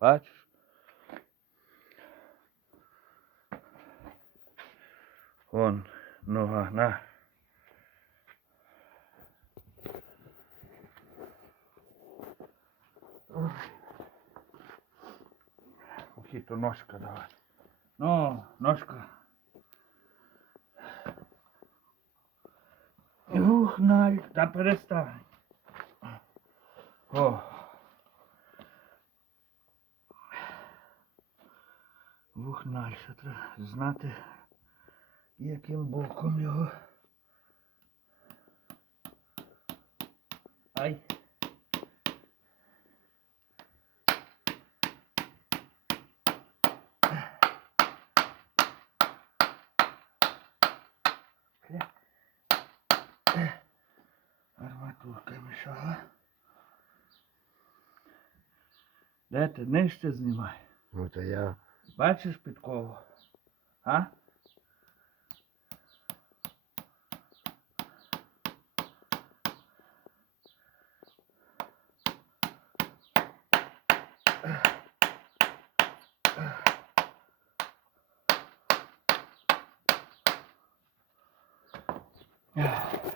Бачиш? Вон нога, на. Охіто ножка давай. Ну, ножка. Ух, Наль, та перестань. О. Ух, Наль, ще треба знати, яким боком його. Ай. Арматурка мішала. Де ти нижче знімай? Ну то я. Бачиш підкову? А? Ах.